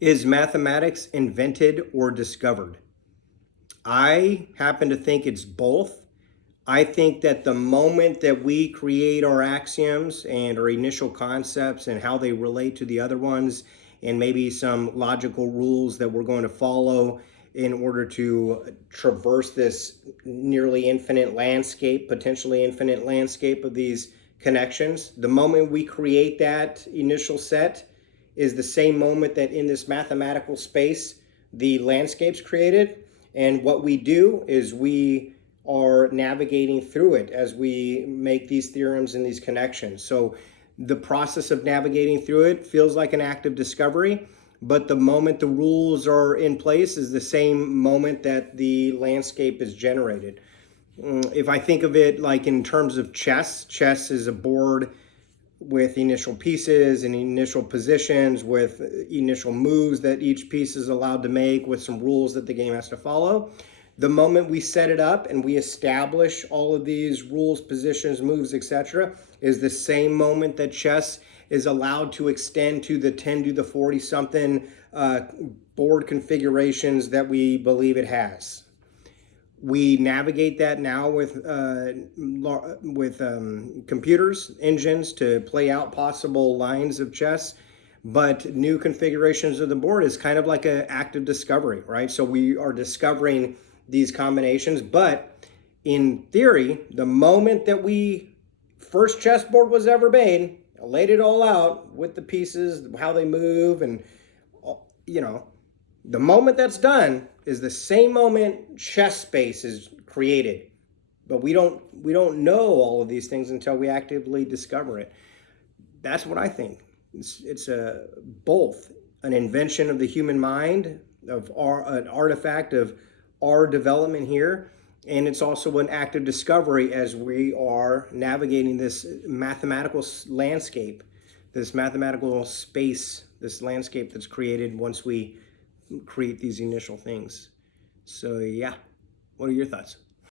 Is mathematics invented or discovered? I happen to think it's both. I think that the moment that we create our axioms and our initial concepts and how they relate to the other ones, and maybe some logical rules that we're going to follow in order to traverse this nearly infinite landscape, potentially infinite landscape of these connections, the moment we create that initial set is the same moment that in this mathematical space the landscape's created. And what we do is we are navigating through it as we make these theorems and these connections. So the process of navigating through it feels like an act of discovery, but the moment the rules are in place is the same moment that the landscape is generated. If I think of it like in terms of chess, chess is a board with initial pieces and initial positions, with initial moves that each piece is allowed to make, with some rules that the game has to follow. The moment we set it up and we establish all of these rules, positions, moves, etc., is the same moment that chess is allowed to extend to the 10 to the 40 something board configurations that we believe it has. We navigate that now with computers, engines to play out possible lines of chess, but new configurations of the board is kind of like an act of discovery, right? So we are discovering these combinations, but in theory, the moment that we first chessboard was ever made, laid it all out with the pieces, how they move, and the moment that's done is the same moment chess space is created. But we don't know all of these things until we actively discover it. That's what I think. It's both an invention of the human mind, of an artifact of our development here, and it's also an act of discovery as we are navigating this mathematical landscape, this mathematical space, this landscape that's created once we create these initial things. So yeah, what are your thoughts?